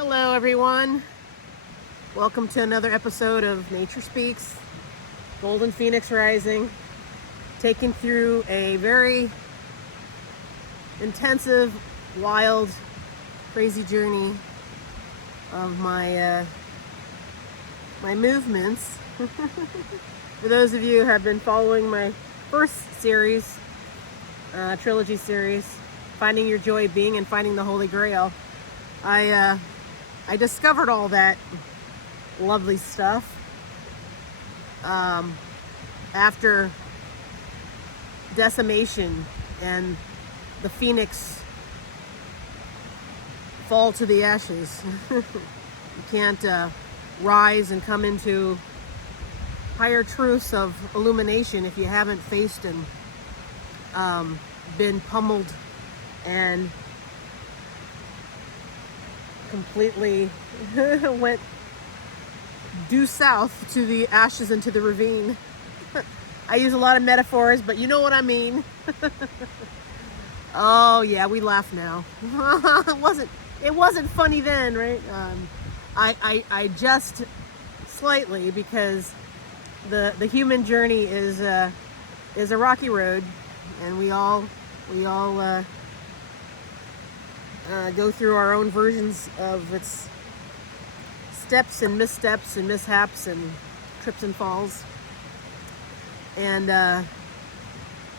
Hello everyone, welcome to another episode of Nature Speaks, Golden Phoenix Rising, taking through a very intensive, wild, crazy journey of my my movements. For those of you who have been following my first series, Trilogy series, Finding Your Joy Being and Finding the Holy Grail, I discovered all that lovely stuff after decimation and the phoenix fall to the ashes. You can't rise and come into higher truths of illumination if you haven't faced and been pummeled and completely went due south to the ashes and to the ravine. I use a lot of metaphors, but you know what I mean. Oh yeah, we laugh now. It wasn't funny then, right? I just slightly, because the human journey is a rocky road, and we all go through our own versions of its steps and missteps and mishaps and trips and falls. And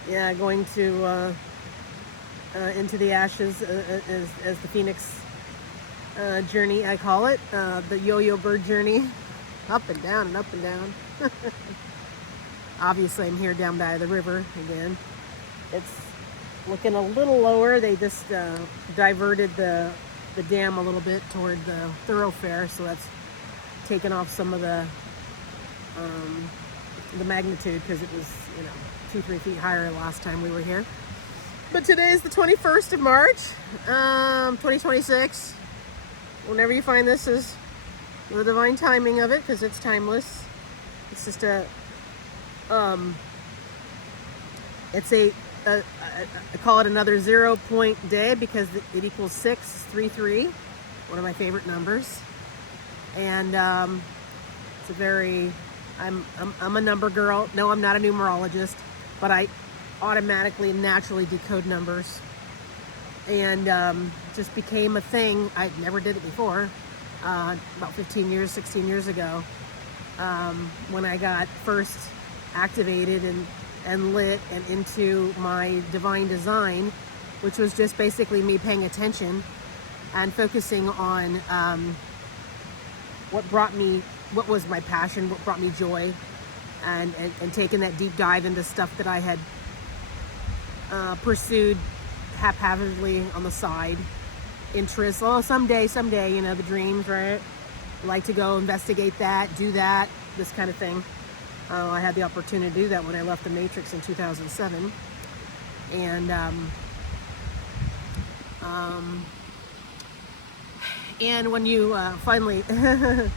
yeah, going to into the ashes as the phoenix journey, I call it, the yo-yo bird journey, up and down and up and down. Obviously I'm here down by the river again. It's looking a little lower. They just diverted the dam a little bit toward the thoroughfare, so that's taken off some of the magnitude, because it was 2-3 feet higher last time we were here. But today is the 21st of March, 2026. Whenever you find this, is the divine timing of it, because it's timeless. It's just I call it another 0 point day, because it equals 633, one of my favorite numbers. And it's a very, I'm a number girl. No, I'm not a numerologist, but I automatically, naturally decode numbers. And just became a thing. I never did it before, about 16 years ago, when I got first activated and lit and into my divine design, which was just basically me paying attention and focusing on what was my passion, what brought me joy, and taking that deep dive into stuff that I had pursued haphazardly on the side. Interests, oh, someday, the dreams, right? Like to go investigate that, do that, this kind of thing. I had the opportunity to do that when I left the Matrix in 2007. And and when you finally, should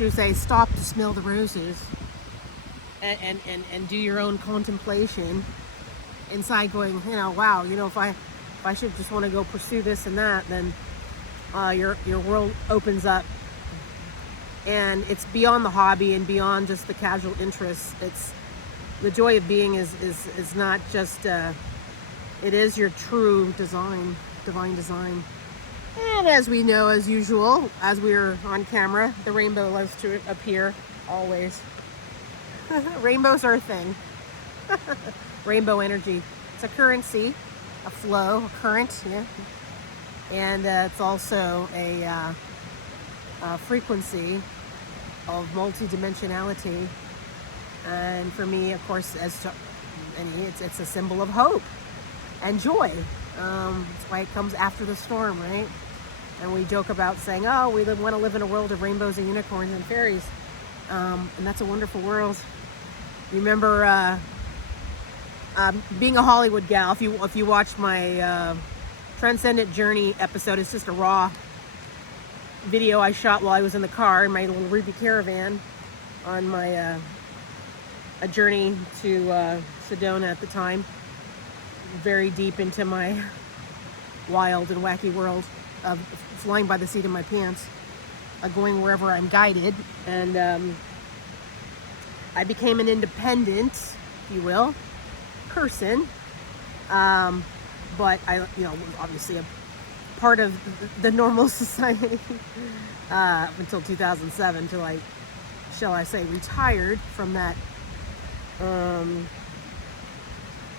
we say, stop to smell the roses and do your own contemplation inside, going, wow, if I should just want to go pursue this and that, then your world opens up. And it's beyond the hobby and beyond just the casual interests. It's the joy of being is not just, it is your true design, divine design. And as we know, as usual, as we're on camera, the rainbow loves to appear always. Rainbows are a thing. Rainbow energy. It's a currency, a flow, a current, yeah. And it's also a frequency of multidimensionality. And for me, of course, it's a symbol of hope and joy. That's why it comes after the storm, right? And we joke about saying, oh, we want to live in a world of rainbows and unicorns and fairies. And that's a wonderful world. Remember being a Hollywood gal, if you watch my Transcendent Journey episode, it's just a raw video I shot while I was in the car in my little Ruby Caravan on my a journey to Sedona at the time, very deep into my wild and wacky world of flying by the seat of my pants. going wherever I'm guided. And I became an independent, if you will, person. But I, obviously a part of the normal society until 2007, till I, shall I say, retired from that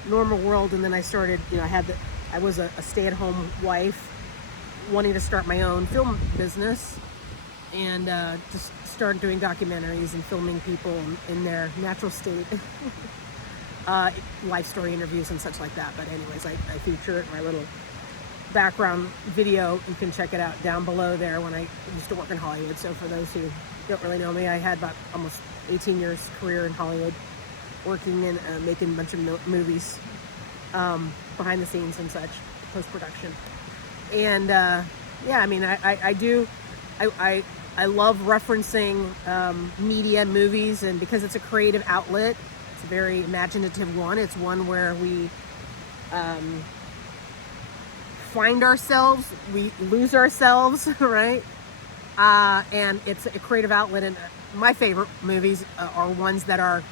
normal world. And then I started, I was a stay-at-home wife wanting to start my own film business, and just started doing documentaries and filming people in their natural state. Life story interviews and such like that. But anyways, I feature it in my little background video. You can check it out down below there. When I used to work in Hollywood. So for those who don't really know me, I had about almost 18 years career in Hollywood, working in making a bunch of movies, behind the scenes and such, post-production. And yeah, I mean, I love referencing media, movies, and because it's a creative outlet, it's a very imaginative one. It's one where we find ourselves, we lose ourselves, right? And it's a creative outlet. And my favorite movies are ones that are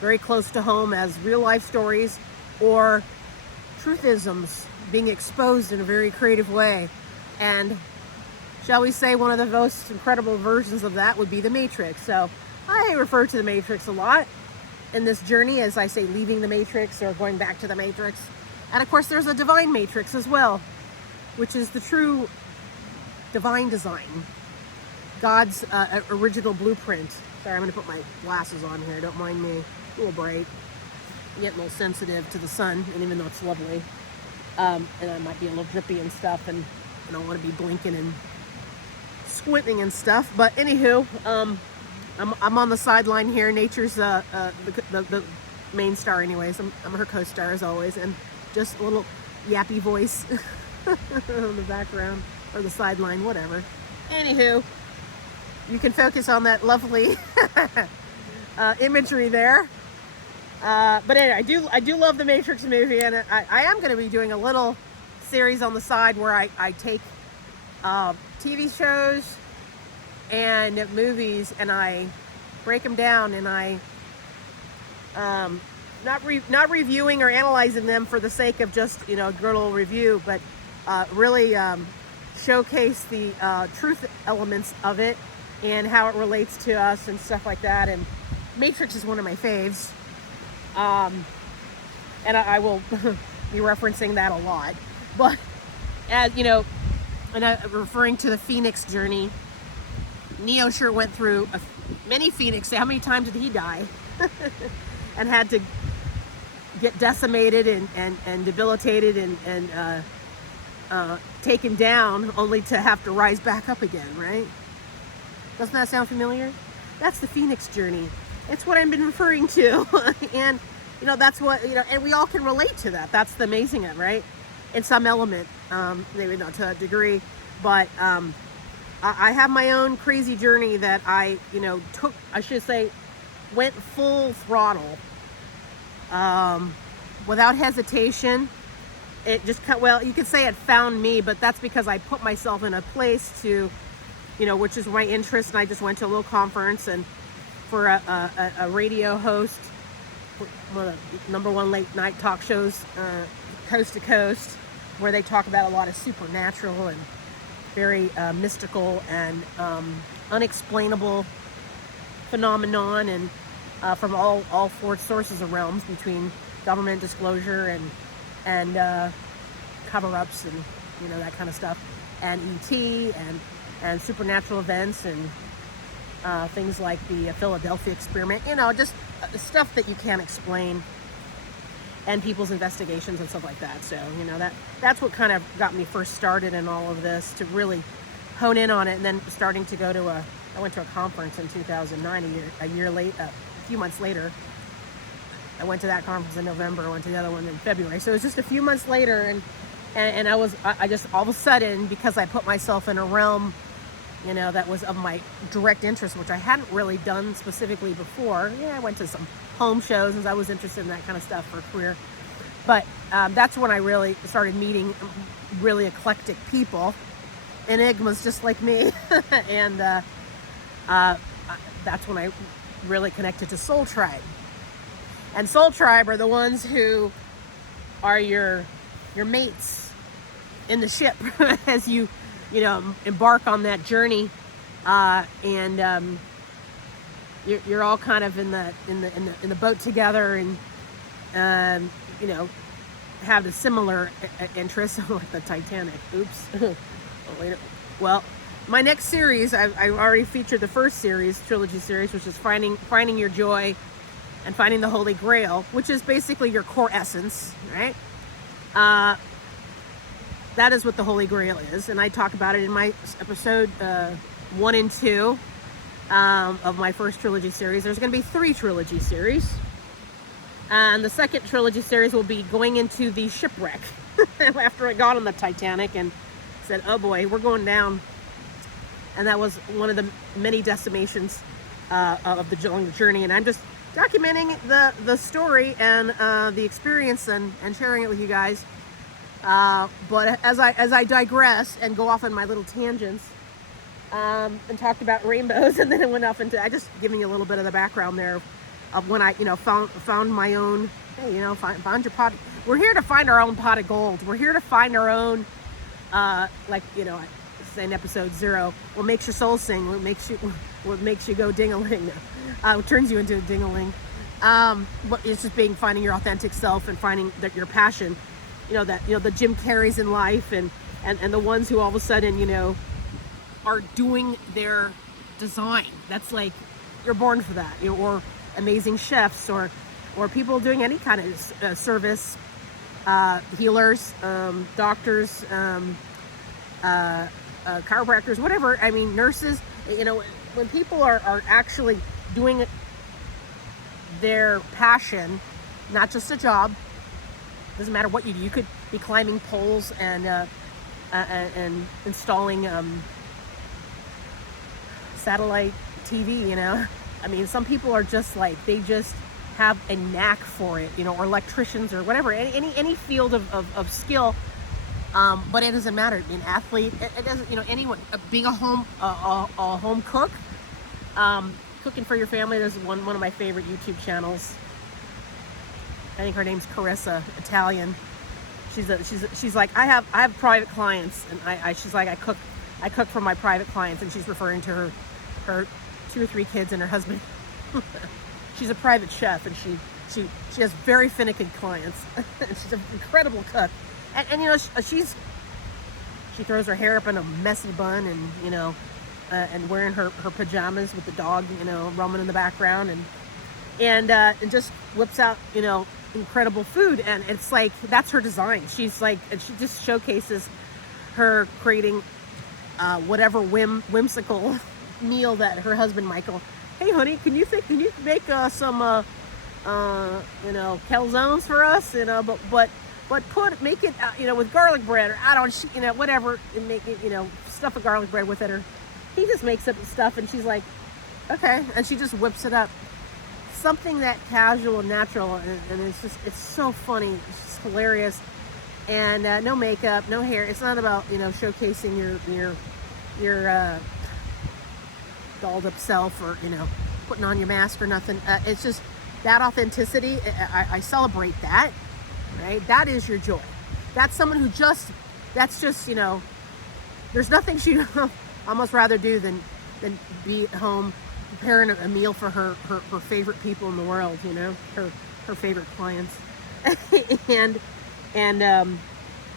very close to home as real life stories, or truthisms being exposed in a very creative way. And shall we say, one of the most incredible versions of that would be The Matrix. So I refer to The Matrix a lot in this journey, as I say, leaving the Matrix or going back to the Matrix. And of course, there's a divine Matrix as well, which is the true divine design, God's original blueprint. Sorry, I'm going to put my glasses on here. Don't mind me. A little bright. I'm getting a little sensitive to the sun, and even though it's lovely, and I might be a little drippy and stuff, and I don't want to be blinking and squinting and stuff. But anywho, I'm on the sideline here. Nature's the main star, anyways. I'm her co-star as always, and just a little yappy voice in the background or the sideline, whatever. Anywho, you can focus on that lovely imagery there. But anyway, I do love the Matrix movie, and I am going to be doing a little series on the side where I take TV shows and movies, and I break them down, and I not reviewing or analyzing them for the sake of just a good little review, but really showcase the truth elements of it and how it relates to us and stuff like that. And Matrix is one of my faves, and I will be referencing that a lot. But as and referring to the Phoenix journey, Neo sure went through many Phoenix. How many times did he die? And had to get decimated and debilitated and taken down, only to have to rise back up again, right? Doesn't that sound familiar? That's the Phoenix journey. It's what I've been referring to. And that's what, and we all can relate to that. That's the amazing of it, right? In some element, maybe not to a degree, but I have my own crazy journey that I took, I should say, went full throttle, without hesitation. It just, well, you could say it found me, but that's because I put myself in a place to, which is my interest. And I just went to a little conference, and for a radio host, one of the #1 late night talk shows, coast to coast, where they talk about a lot of supernatural and very mystical and unexplainable phenomenon, and from all four sources of realms, between government disclosure and cover-ups and that kind of stuff, and ET and supernatural events, and things like the Philadelphia experiment, just stuff that you can't explain, and people's investigations and stuff like that. So that's what kind of got me first started in all of this, to really hone in on it. And then starting to go to I went to a conference in 2009, a few months later. I went to that conference in November. I went to the other one in February. So it was just a few months later, and I just, all of a sudden, because I put myself in a realm, that was of my direct interest, which I hadn't really done specifically before. Yeah, I went to some home shows, as I was interested in that kind of stuff for a career. But that's when I really started meeting really eclectic people, enigmas just like me. And that's when I really connected to Soul Tribe. And Soul Tribe are the ones who are your mates in the ship as you embark on that journey, and you're all kind of in the boat together, and have the similar interests, like the Titanic. Oops. Oh, wait. Well, my next series, I've already featured the first series, Trilogy series, which is finding your joy and finding the Holy Grail, which is basically your core essence, right? That is what the Holy Grail is, and I talk about it in my episode 1 and 2 of my first trilogy series. There's going to be 3 trilogy series, and the second trilogy series will be going into the shipwreck after I got on the Titanic and said, "Oh boy, we're going down," and that was one of the many decimations of the journey, and I'm just documenting the story and the experience and sharing it with you guys. But as I digress and go off on my little tangents, and talked about rainbows, and then it went off into, I just giving you a little bit of the background there of when I found my own. Hey, found your pot. We're here to find our own pot of gold. We're here to find our own, I say in episode 0, what makes your soul sing, what makes you go ding-a-ling, what turns you into a ding-a-ling. But it's just finding your authentic self and finding your passion. The Jim Carreys in life, and the ones who all of a sudden, are doing their design. That's like, you're born for that. Or amazing chefs, or people doing any kind of service, healers, doctors, chiropractors, whatever. I mean, nurses. When people are actually doing their passion, not just a job. Doesn't matter what you do. You could be climbing poles and installing satellite TV. I mean, some people are just like, they just have a knack for it. Or electricians or whatever. Any field of skill. But it doesn't matter. An athlete. It doesn't. Anyone. Being a home cook. Cooking for your family. There's one of my favorite YouTube channels. I think her name's Caritas Athena. She's like, I have private clients, and she's like, I cook for my private clients, and she's referring to her 2 or 3 kids and her husband. She's a private chef, and she has very finicky clients. She's an incredible cook, and she throws her hair up in a messy bun, and wearing her pajamas with the dog, roaming in the background, and just whips out, incredible food. And it's like, that's her design. She's like, and she just showcases her creating whatever whimsical meal that her husband Michael, hey honey, can you make some calzones for us, but make it with garlic bread, or whatever, and make it, stuff a garlic bread with it, or he just makes up stuff, and she's like, okay, and she just whips it up. Something that casual, natural, and it's so funny. It's just hilarious, and no makeup, no hair. It's not about showcasing your dolled up self, or putting on your mask or nothing. It's just that authenticity. I celebrate that, right? That is your joy. That's someone who that's just there's nothing she'd almost rather do than be at home preparing a meal for her favorite people in the world, her favorite clients. and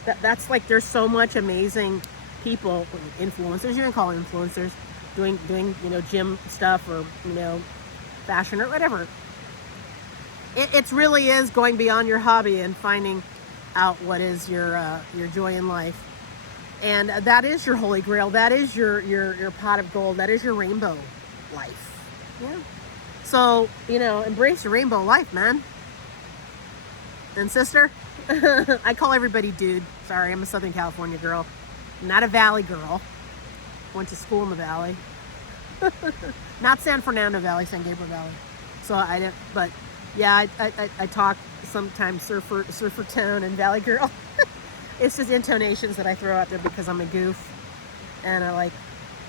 that's like, there's so much amazing people, influencers, you can call them influencers, doing gym stuff, or fashion, or whatever. It really is going beyond your hobby and finding out what is your joy in life. And that is your Holy Grail. That is your pot of gold. That is your rainbow life. Yeah. So, embrace your rainbow life, man. And sister, I call everybody dude. Sorry, I'm a Southern California girl. I'm not a Valley girl. Went to school in the Valley. Not San Fernando Valley, San Gabriel Valley. So I didn't, but yeah, I talk sometimes surfer tone and Valley girl. It's just intonations that I throw out there because I'm a goof. and I like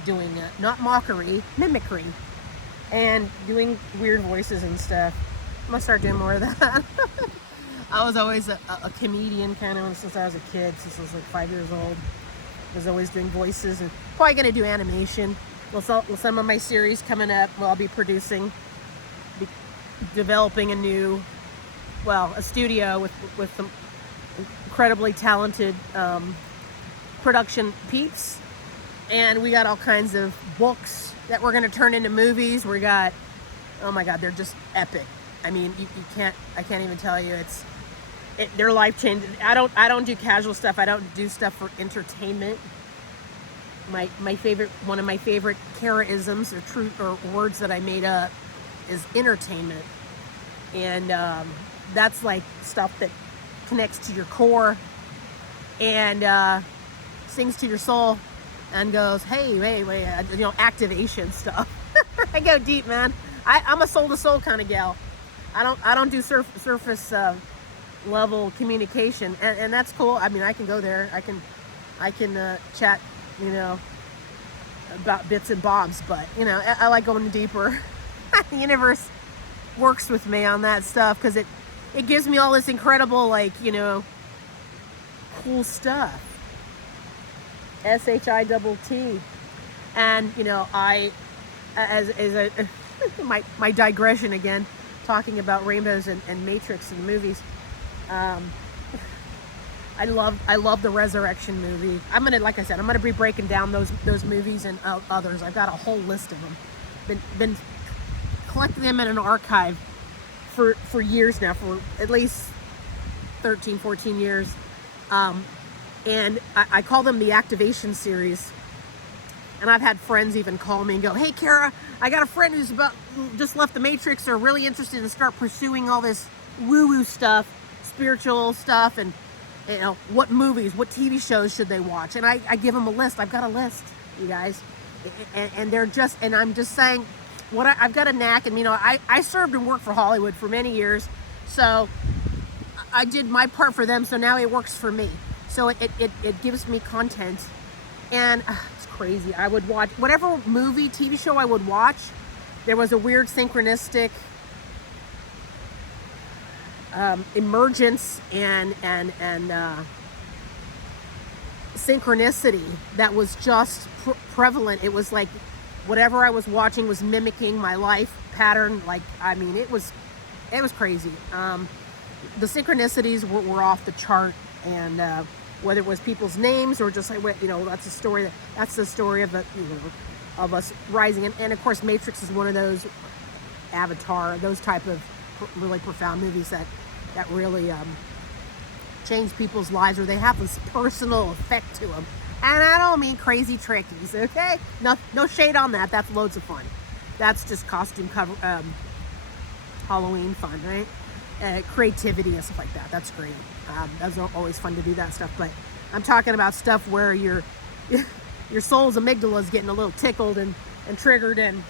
doing not mockery, mimicry, and doing weird voices and stuff. I'm gonna start doing more of that. I was always a comedian kind of since I was a kid, since I was like 5 years old. I was always doing voices, and probably gonna do animation. With some of my series coming up, I'll be producing, developing a studio with some incredibly talented production peeps, and we got all kinds of books that we're gonna turn into movies. We got, oh my God, they're just epic. I mean, I can't even tell you. They're life changing. I don't do casual stuff. I don't do stuff for entertainment. One of my favorite CARA-isms or words that I made up is entertainment, and that's like stuff that connects to your core and sings to your soul and goes, hey, wait, activation stuff. I go deep, man. I'm a soul to soul kind of gal. I don't do surface level communication, and that's cool. I mean, I can go there. I can chat, about bits and bobs, but I like going deeper. The universe works with me on that stuff because it gives me all this incredible, cool stuff. SHITT. And my digression again, talking about rainbows and Matrix and movies. I love the Resurrection movie. I'm gonna be breaking down those movies and others. I've got a whole list of them. Been collecting them in an archive for years now, for at least 13, 14 years. And I call them the Activation series. And I've had friends even call me and go, hey, Cara, I got a friend who's just left the Matrix, or really interested in start pursuing all this woo-woo stuff, spiritual stuff, and what movies, what TV shows should they watch? And I give them a list. I've got a list, you guys. And I'm just saying, I've got a knack, and I served and worked for Hollywood for many years, so I did my part for them, so now it works for me. So it gives me content, and it's crazy. I would watch whatever movie, TV show I would watch. There was a weird synchronistic emergence and synchronicity that was just prevalent. It was like whatever I was watching was mimicking my life pattern. It was crazy. The synchronicities were off the chart, and whether it was people's names or just that's the story of of us rising, and of course Matrix is one of those, Avatar, those type of really profound movies that really change people's lives, or they have this personal effect to them. And I don't mean crazy trickies, okay? No shade on that. That's loads of fun. That's just costume cover, Halloween fun, right? Creativity and stuff like that. That's great. That's always fun to do that stuff. But I'm talking about stuff where your soul's amygdala is getting a little tickled and triggered and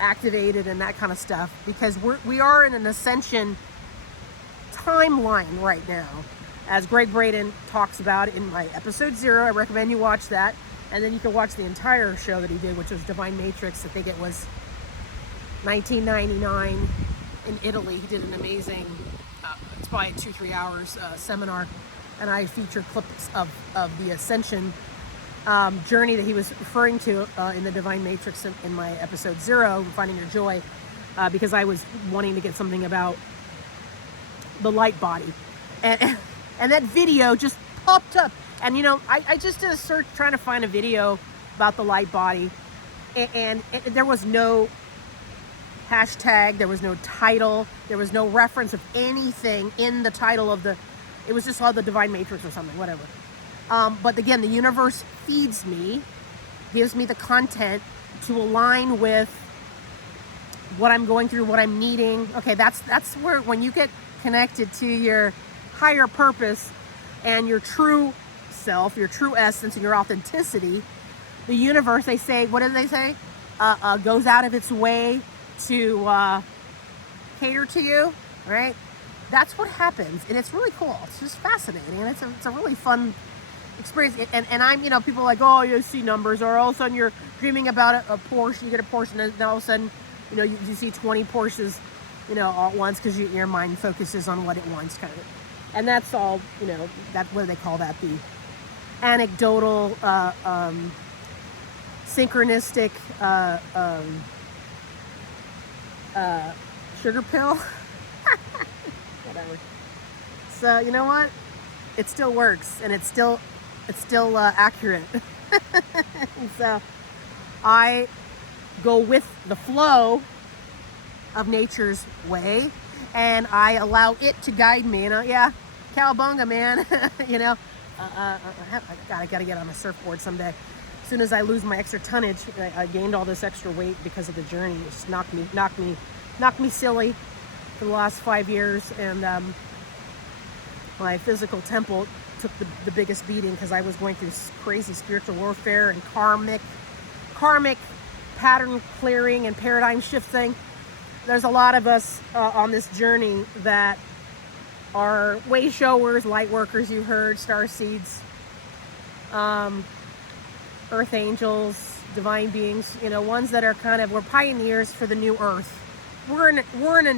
activated and that kind of stuff, because we are in an ascension timeline right now, as Greg Braden talks about in my episode 0. I recommend you watch that, and then you can watch the entire show that he did, which was Divine Matrix. I think it was 1999 in Italy. He did an amazing, it's probably 2-3 hours seminar, and I featured clips of the ascension journey that he was referring to in the Divine Matrix in my episode 0, Finding Your Joy, because I was wanting to get something about the light body, and that video just popped up, and I just did a search trying to find a video about the light body, and there was no hashtag, there was no title, there was no reference of anything in the title of it was just called the Divine Matrix or something, whatever. But again, the universe feeds me, gives me the content to align with what I'm going through, what I'm needing. Okay, that's where, when you get connected to your higher purpose and your true self, your true essence, and your authenticity, the universe, they say, what do they say? Goes out of its way to cater to you, right? That's what happens, and it's really cool. It's just fascinating, and it's a really fun experience it. And I'm, people are like, oh, you see numbers, or all of a sudden you're dreaming about a Porsche, you get a Porsche, and then all of a sudden, you see 20 Porsches, all at once, because your mind focuses on what it wants, kind of. And that's all, that, what do they call that? The anecdotal, synchronistic, sugar pill. Whatever. So, you know what? It still works, and it's still accurate. So I go with the flow of nature's way, and I allow it to guide me. Yeah, cowabunga, man. I gotta get on a surfboard someday. As soon as I lose my extra tonnage, I gained all this extra weight because of the journey. It just knocked me silly for the last 5 years, and my physical temple took the biggest beating, because I was going through crazy spiritual warfare and karmic pattern clearing and paradigm shifting. There's a lot of us on this journey that are way showers, light workers, you heard, star seeds, earth angels, divine beings, ones that are we're pioneers for the new earth. We're in a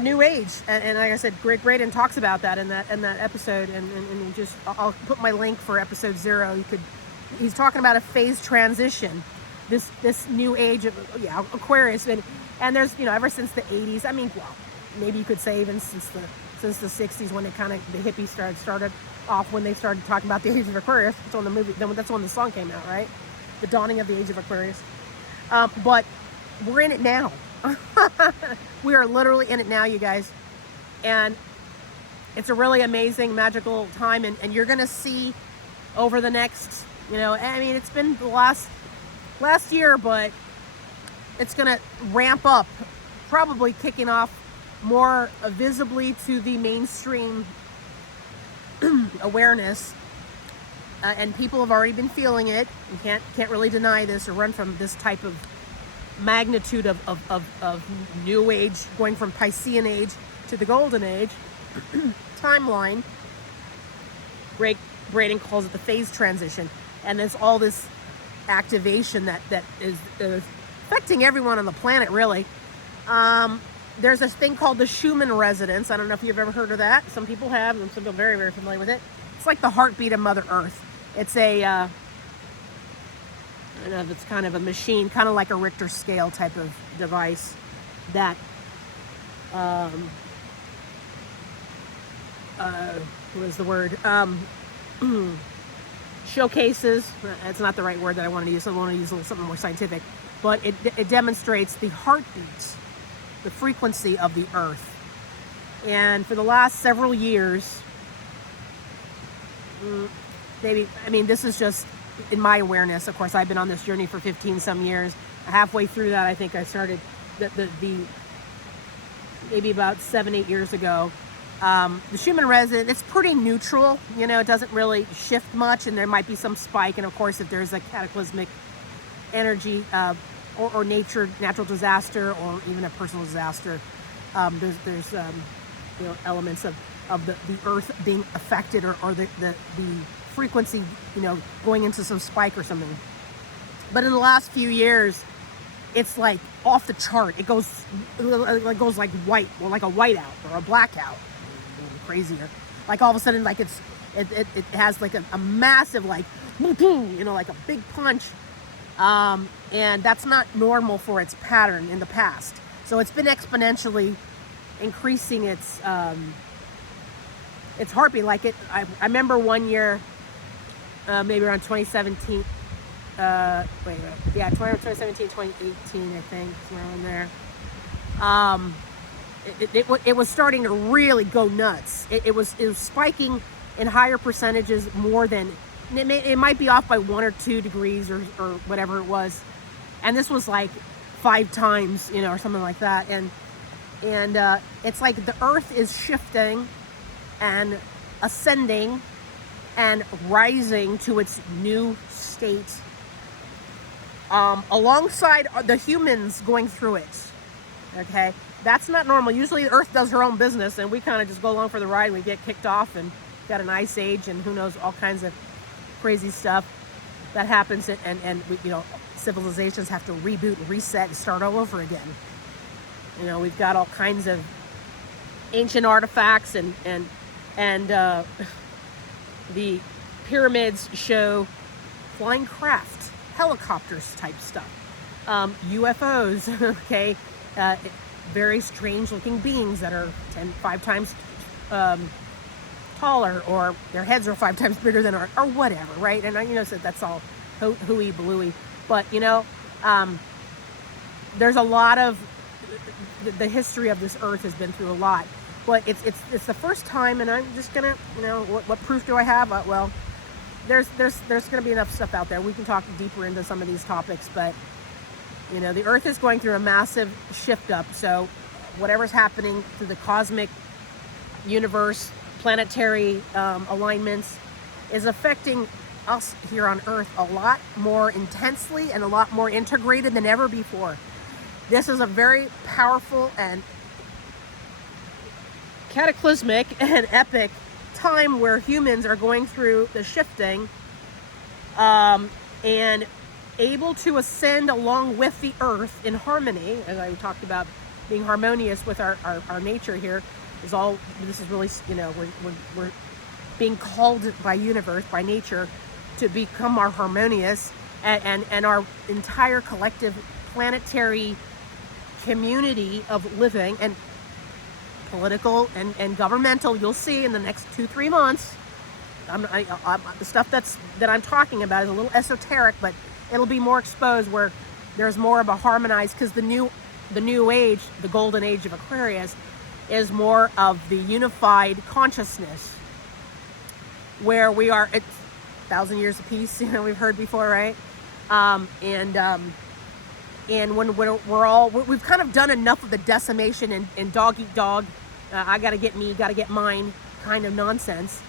new age, and like I said, Braden talks about that in that episode, and just I'll put my link for episode 0. He's talking about a phase transition, this new age of Aquarius, and there's ever since the 80s. I mean, well, maybe you could say even since the 60s, when the hippies started off, when they started talking about the age of Aquarius. That's when the movie, that's when the song came out, right? The dawning of the age of Aquarius. But we're in it now. We are literally in it now, you guys, and it's a really amazing, magical time, and you're gonna see over the next, it's been the last year, but it's gonna ramp up, probably kicking off more visibly to the mainstream awareness, and people have already been feeling it. You can't really deny this or run from this type of magnitude of new age, going from Piscean age to the golden age timeline. Braden calls it the phase transition, and there's all this activation that is affecting everyone on the planet, really. There's this thing called the Schumann resonance. I don't know if you've ever heard of that. Some people have, and some people are very, very familiar with it. It's like the heartbeat of Mother Earth. It's I don't know if it's kind of a machine, kind of like a Richter scale type of device that what is the word? Showcases. It's not the right word that I wanted to use. I want to use something more scientific, but it demonstrates the heartbeats, the frequency of the Earth. And for the last several years, this is just in my awareness. Of course, I've been on this journey for 15 some years. Halfway through that, I think I started the maybe about 7-8 years ago. The Schumann resonance, it's pretty neutral. It doesn't really shift much, and there might be some spike. And of course, if there's a cataclysmic energy or natural disaster, or even a personal disaster, there's elements of the Earth being affected, or the frequency, going into some spike or something. But in the last few years, it's like off the chart. It goes like white, or like a whiteout or a blackout, crazier. Like all of a sudden, like it has like a massive, like like a big punch, and that's not normal for its pattern in the past. So it's been exponentially increasing its heartbeat. Like I remember one year, maybe around 2017. 2017, 2018, I think, somewhere in there. It was starting to really go nuts. It was spiking in higher percentages, more than it might be off by 1 or 2 degrees or whatever it was. And this was like 5 times, or something like that. And it's like the Earth is shifting and ascending and rising to its new state, alongside the humans going through it. Okay, That's not normal. Usually the Earth does her own business, and we kind of just go along for the ride, and we get kicked off, and got an ice age, and who knows, all kinds of crazy stuff that happens, and we, you know, civilizations have to reboot, reset, and start all over again. You know, we've got all kinds of ancient artifacts, and the pyramids show flying craft, helicopters type stuff, UFOs, okay, very strange looking beings that are 5 times taller, or their heads are 5 times bigger than ours, or whatever, right? And you know, so that's all hooey balooey. But you know, there's a lot of the history of this earth has been through a lot. But it's the first time, and I'm just gonna, you know, what proof do I have? Well, there's gonna be enough stuff out there. We can talk deeper into some of these topics, but you know, the earth is going through a massive shift up. So whatever's happening through the cosmic universe, planetary alignments, is affecting us here on Earth a lot more intensely and a lot more integrated than ever before. This is a very powerful and cataclysmic and epic time where humans are going through the shifting and able to ascend along with the earth in harmony, as I talked about being harmonious with our nature here. This is really, you know, we're being called by universe, by nature, to become more harmonious, and our entire collective planetary community of living and political and governmental. You'll see in the next 2-3 months. The stuff that I'm talking about is a little esoteric, but it'll be more exposed, where there's more of a harmonized, because the new age, the golden age of Aquarius, is more of the unified consciousness, where we are at 1,000 years of peace, you know, we've heard before, right? And when we've kind of done enough of the decimation and dog eat dog, I gotta get me, gotta get mine kind of nonsense.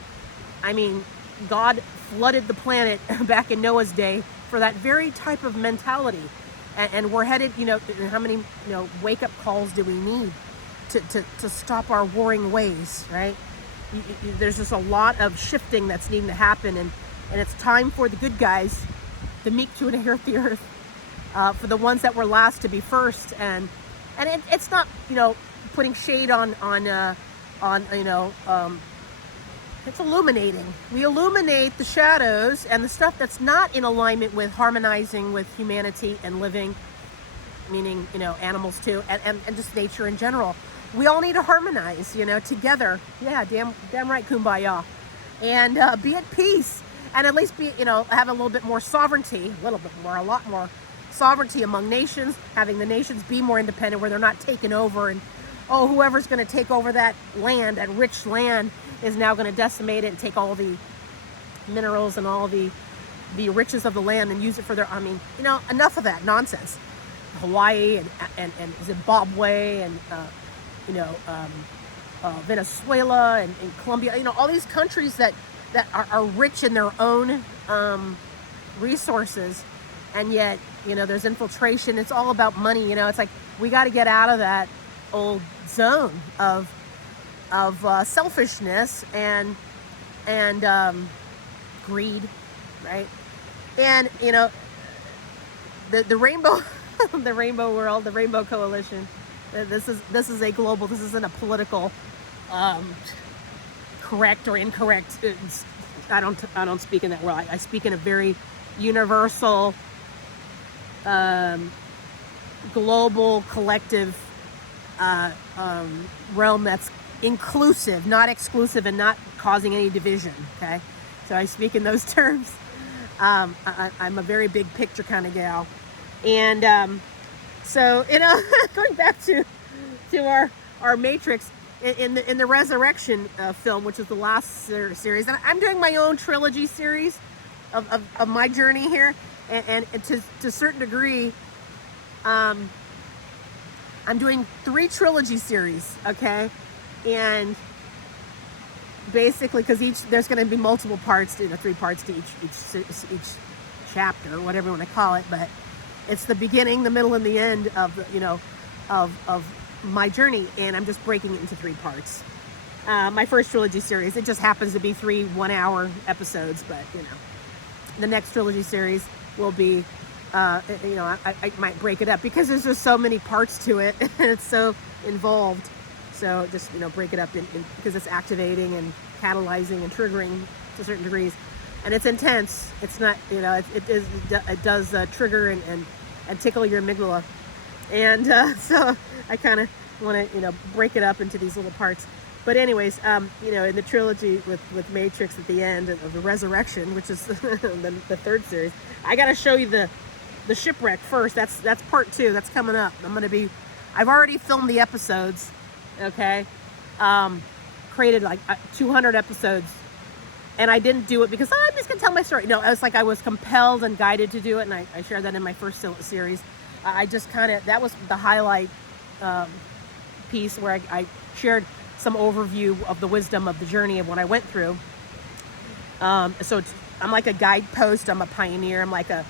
I mean, God flooded the planet back in Noah's day for that very type of mentality, and we're headed, you know, how many, you know, wake-up calls do we need to stop our warring ways, right? There's just a lot of shifting that's needing to happen, and it's time for the good guys, the meek to inherit the earth, for the ones that were last to be first, and it's not, you know, putting shade on you know, it's illuminating. We illuminate the shadows and the stuff that's not in alignment with harmonizing with humanity and living, meaning, you know, animals too, and just nature in general. We all need to harmonize, you know, together. Yeah, damn right, kumbaya. And be at peace, and at least be, you know, have a little bit more sovereignty, a lot more sovereignty among nations, having the nations be more independent, where they're not taken over, and whoever's going to take over that land, that rich land, is now going to decimate it and take all the minerals and all the riches of the land and use it for their, I mean, you know, enough of that nonsense. Hawaii and Zimbabwe and you know, Venezuela and Colombia, you know, all these countries that are rich in their own resources, and yet, you know, there's infiltration. It's all about money, you know. It's like, we got to get out of that old zone of selfishness and greed, right? And, you know, the rainbow the rainbow world, the rainbow coalition, this is a global, this isn't a political correct or incorrect. I don't speak in that world. I speak in a very universal global collective realm that's inclusive, not exclusive, and not causing any division. Okay, so I speak in those terms. I'm a very big picture kind of gal, and so, you know, going back to our Matrix in the Resurrection film, which is the last series, and I'm doing my own trilogy series of my journey here, and to a certain degree, I'm doing 3 trilogy series, okay? And basically, because there's going to be multiple parts, you know, 3 parts to each chapter, whatever you want to call it, but it's the beginning, the middle, and the end of, you know, of my journey, and I'm just breaking it into 3 parts. My first trilogy series, it just happens to be 3 1-hour episodes, but you know, the next trilogy series will be, you know, I might break it up because there's just so many parts to it and it's so involved. So just, you know, break it up in because it's activating and catalyzing and triggering to certain degrees, and it's intense. It's not, you know, it does trigger and tickle your amygdala, and so I kind of want to, you know, break it up into these little parts. But anyways, you know, in the trilogy with Matrix at the end of the resurrection, which is the 3rd series, I got to show you the shipwreck first. That's part 2. That's coming up. I've already filmed the episodes. Okay, created like 200 episodes, and I didn't do it because I'm just gonna tell my story. No, I was compelled and guided to do it, and I shared that in my first series. I just that was the highlight piece where I shared some overview of the wisdom of the journey of what I went through. So I'm like a guidepost. I'm a pioneer. I'm like a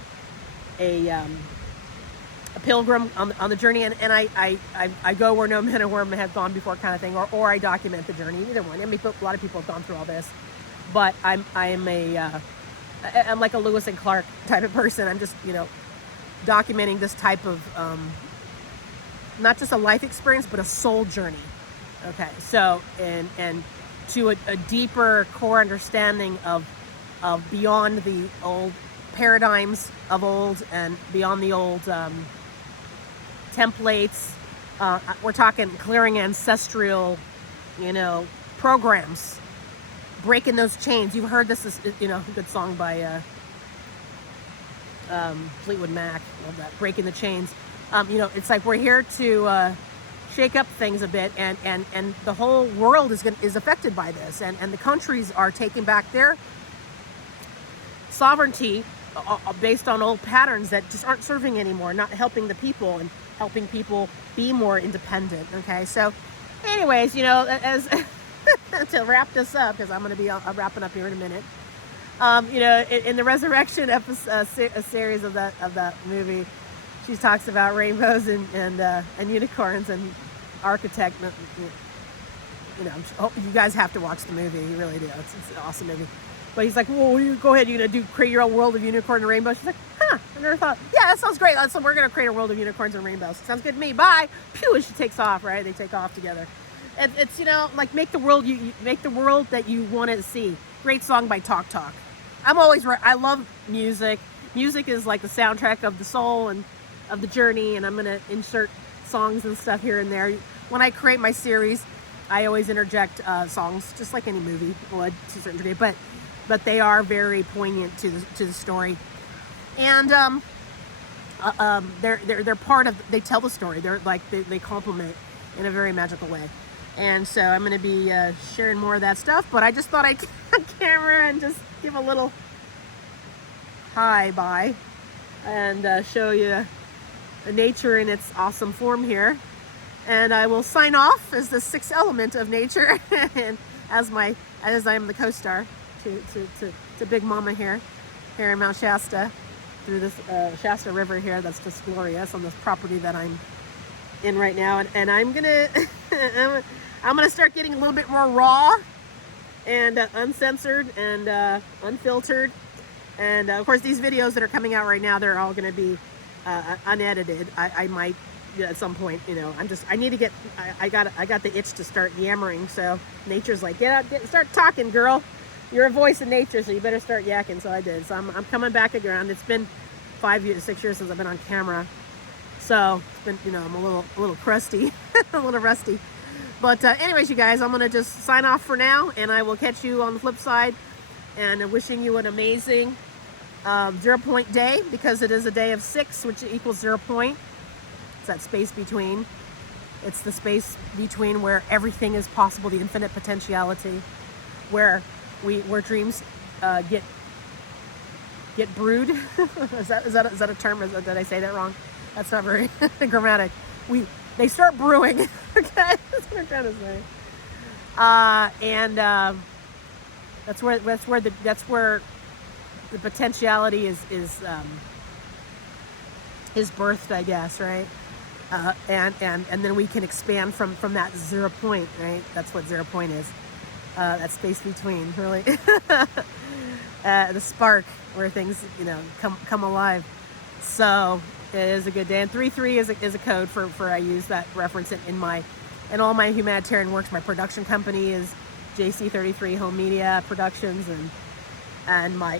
pilgrim on the journey, and I go where no men or women have gone before, kind of thing, or I document the journey. Either one. I mean, a lot of people have gone through all this, but I'm like a Lewis and Clark type of person. I'm just, you know, documenting this type of not just a life experience, but a soul journey. Okay, so and to a deeper core understanding of beyond the old paradigms of old and beyond the old templates. We're talking clearing ancestral, you know, programs, breaking those chains. You've heard this is, you know, a good song by Fleetwood Mac. Love that, breaking the chains. You know, it's like we're here to shake up things a bit, and the whole world is affected by this, and the countries are taking back their sovereignty based on old patterns that just aren't serving anymore, not helping the people and helping people be more independent. Okay, so anyways, you know, as to wrap this up, because I'm going to be wrapping up here in a minute. You know, in the resurrection episode, series of that movie, she talks about rainbows and unicorns and architect. You know, you guys have to watch the movie. You really do. It's an awesome movie. But he's like, well, you go ahead, you're going to create your own world of unicorn and rainbows. She's like, huh, I never thought. Yeah, that sounds great. So we're going to create a world of unicorns and rainbows. Sounds good to me. Bye. Pew, and she takes off, right? They take off together. And it's, you know, like make the world you make the world that you want to see. Great song by Talk Talk. I love music. Music is like the soundtrack of the soul and of the journey, and I'm going to insert songs and stuff here and there. When I create my series, I always interject songs, just like any movie would to a certain degree, but they are very poignant to the story, and they're part of. They tell the story. They're like they complement in a very magical way, and so I'm going to be sharing more of that stuff. But I just thought I'd get on camera and just give a little bye and show you nature in its awesome form here. And I will sign off as the 6th element of nature, and as I am the co-star to Big Mama here in Mount Shasta, through this Shasta River here. That's just glorious on this property that I'm in right now. And I'm gonna I'm gonna start getting a little bit more raw and uncensored and unfiltered. And of course, these videos that are coming out right now, they're all gonna be unedited. I might at some point, you know, I need to get, I got the itch to start yammering. So nature's like, start talking, girl. You're a voice of nature, so you better start yakking. So I did. So I'm coming back around. It's been 6 years since I've been on camera. So it's been, you know, I'm a little crusty, a little rusty. But anyways, you guys, I'm going to just sign off for now, and I will catch you on the flip side. And wishing you an amazing 0 point day, because it is a day of 6, which equals 0 point. It's that space between. It's the space between where everything is possible, the infinite potentiality, where dreams get brewed. is that a term? Did I say that wrong? That's not very grammatic. They start brewing. Okay, that's what I'm trying to say. And that's where the potentiality is birthed, I guess, right? and then we can expand from that 0 point, right? That's what 0 point is. That space between, really. The spark where things, come alive. So it is a good day. And 3-3 is a code for I use that reference in all my humanitarian works. My production company is JC33 Home Media Productions, and my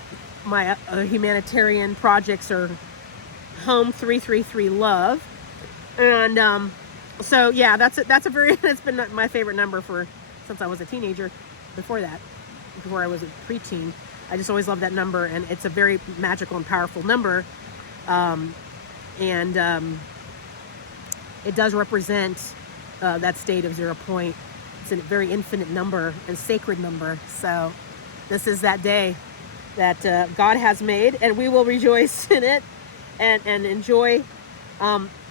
humanitarian projects are Home 333 Love. And so yeah, that's a very it's been my favorite number since I was a teenager. Before I was a preteen, I just always loved that number, and it's a very magical and powerful number. It does represent that state of 0 point. It's a very infinite number and sacred number. So this is that day that God has made, and we will rejoice in it and enjoy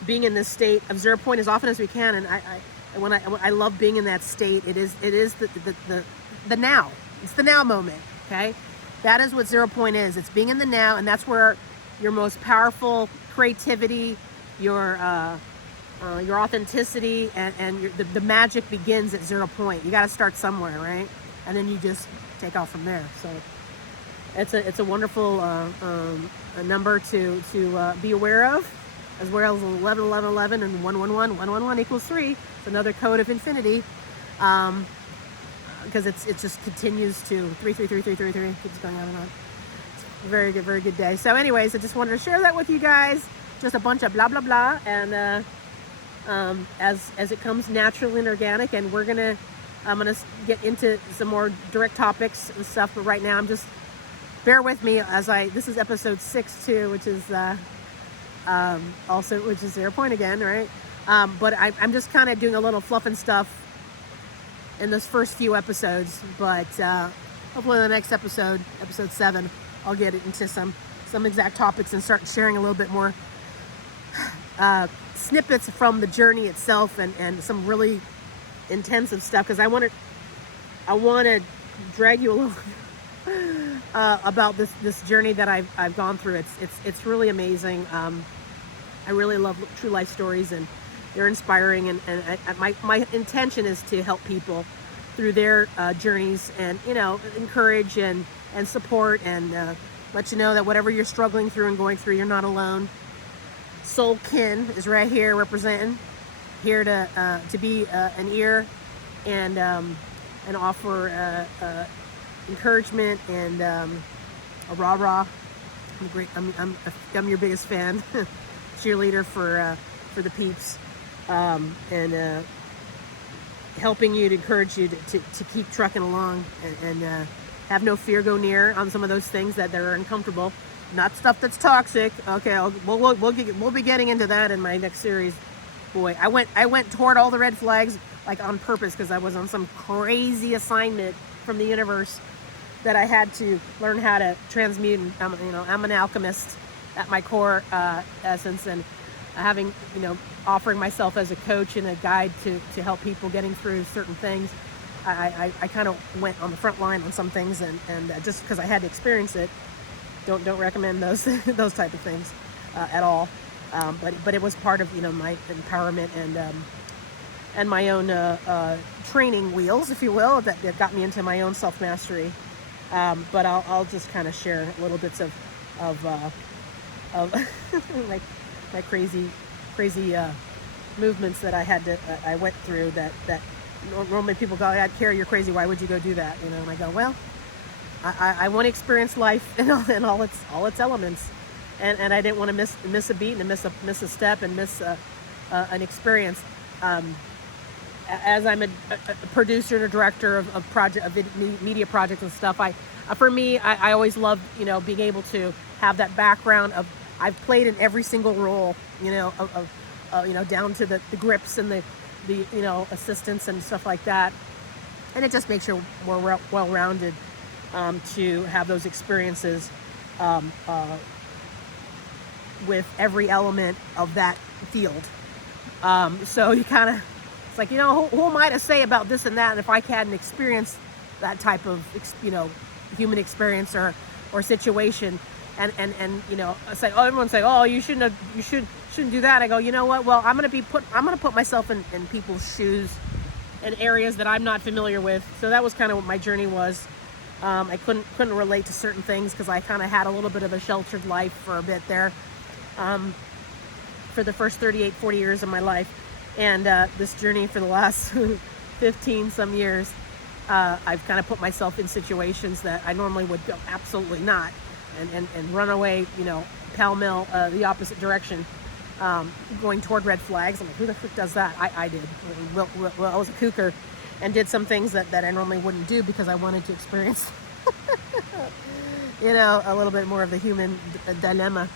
being in this state of 0 point as often as we can. And I love being in that state. It is the now. It's the now moment. Okay, that is what 0 point is. It's being in the now, and that's where your most powerful creativity, your authenticity, and the magic begins at 0 point. You got to start somewhere, right? And then you just take off from there. So it's a wonderful a number to be aware of, as well as 11, 11, 11, and 111. 111 equals 3. It's another code of infinity, because it just continues to 3, 3, 3, 3, 3, 3. Keeps going on and on. It's a very good day. So anyways, I just wanted to share that with you guys. Just a bunch of blah blah blah, and as it comes natural and organic, and I'm gonna get into some more direct topics and stuff. But right now, I'm just bear with me this is episode 6 too, which is which is 0 point again, right? But I'm just kind of doing a little fluff and stuff in those first few episodes. But hopefully the next episode 7, I'll get into some exact topics and start sharing a little bit more snippets from the journey itself, and some really intensive stuff, because I want to drag you along about this journey that I've gone through. It's really amazing. I really love true life stories, and they're inspiring, and my intention is to help people through their journeys, and encourage and support, and let you know that whatever you're struggling through and going through, you're not alone. Soul Kin is right here representing, here to be an ear and offer encouragement and a rah-rah. I'm your biggest fan, cheerleader for the peeps, and helping you, to encourage you to keep trucking along, and have no fear, go near on some of those things that are uncomfortable. Not stuff that's toxic. Okay, we'll be getting into that in my next series. Boy, I went toward all the red flags, like on purpose, because I was on some crazy assignment from the universe that I had to learn how to transmute. And I'm an alchemist at my core essence, and having offering myself as a coach and a guide to help people getting through certain things. I kind of went on the front line on some things, and just because I had to experience it. Don't recommend those those type of things at all. But it was part of my empowerment and my own training wheels, if you will, that got me into my own self mastery. But I'll just kind of share little bits of my crazy movements that I went through that normally people go, "Yeah, Cara, you're crazy. Why would you go do that?" And I go, well, I want to experience life in all its elements, and I didn't want to miss a beat and miss a step and miss an experience. As I'm a producer and a director of media projects and stuff, for me, I always loved being able to have that background of I've played in every single role, down to the grips and the assistants and stuff like that, and it just makes you more well-rounded. To have those experiences with every element of that field. So you kind of, it's like, who am I to say about this and that, if I hadn't experienced that type of, human experience or situation. and you know, say, oh, everyone's saying, oh, you shouldn't do that. I go, you know what? Well, I'm gonna put myself in people's shoes in areas that I'm not familiar with. So that was kind of what my journey was. I couldn't relate to certain things because I kind of had a little bit of a sheltered life for a bit there, for the first 38, 40 years of my life. And this journey for the last 15 some years, I've kind of put myself in situations that I normally would go absolutely not, and run away, you know, pell-mell the opposite direction, going toward red flags. I'm like, who the frick does that? I did. Well, I was a cougar and did some things that I normally wouldn't do because I wanted to experience, you know, a little bit more of the human dilemma,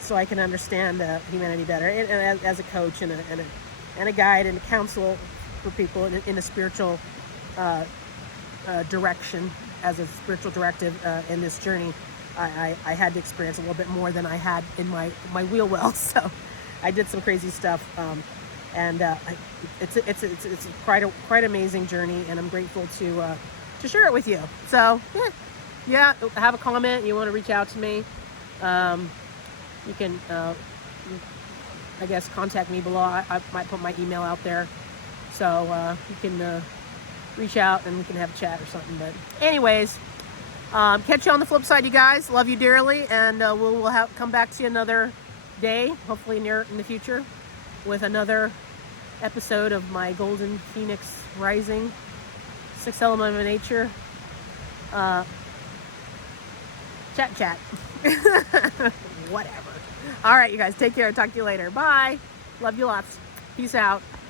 so I can understand humanity better, and as a coach and a guide and a counsel for people in a spiritual direction, as a spiritual directive in this journey. I had to experience a little bit more than I had in my wheel well. So I did some crazy stuff, and it's quite amazing journey, and I'm grateful to share it with you. So yeah, have a comment, you want to reach out to me, you can I guess contact me below. I might put my email out there, so you can reach out and we can have a chat or something. But anyways, catch you on the flip side, you guys. Love you dearly, and we'll come back to you another day, hopefully in the future, with another episode of my Golden Phoenix Rising 6 Element of Nature chat. Whatever. All right, you guys, take care. Talk to you later. Bye. Love you lots. Peace out.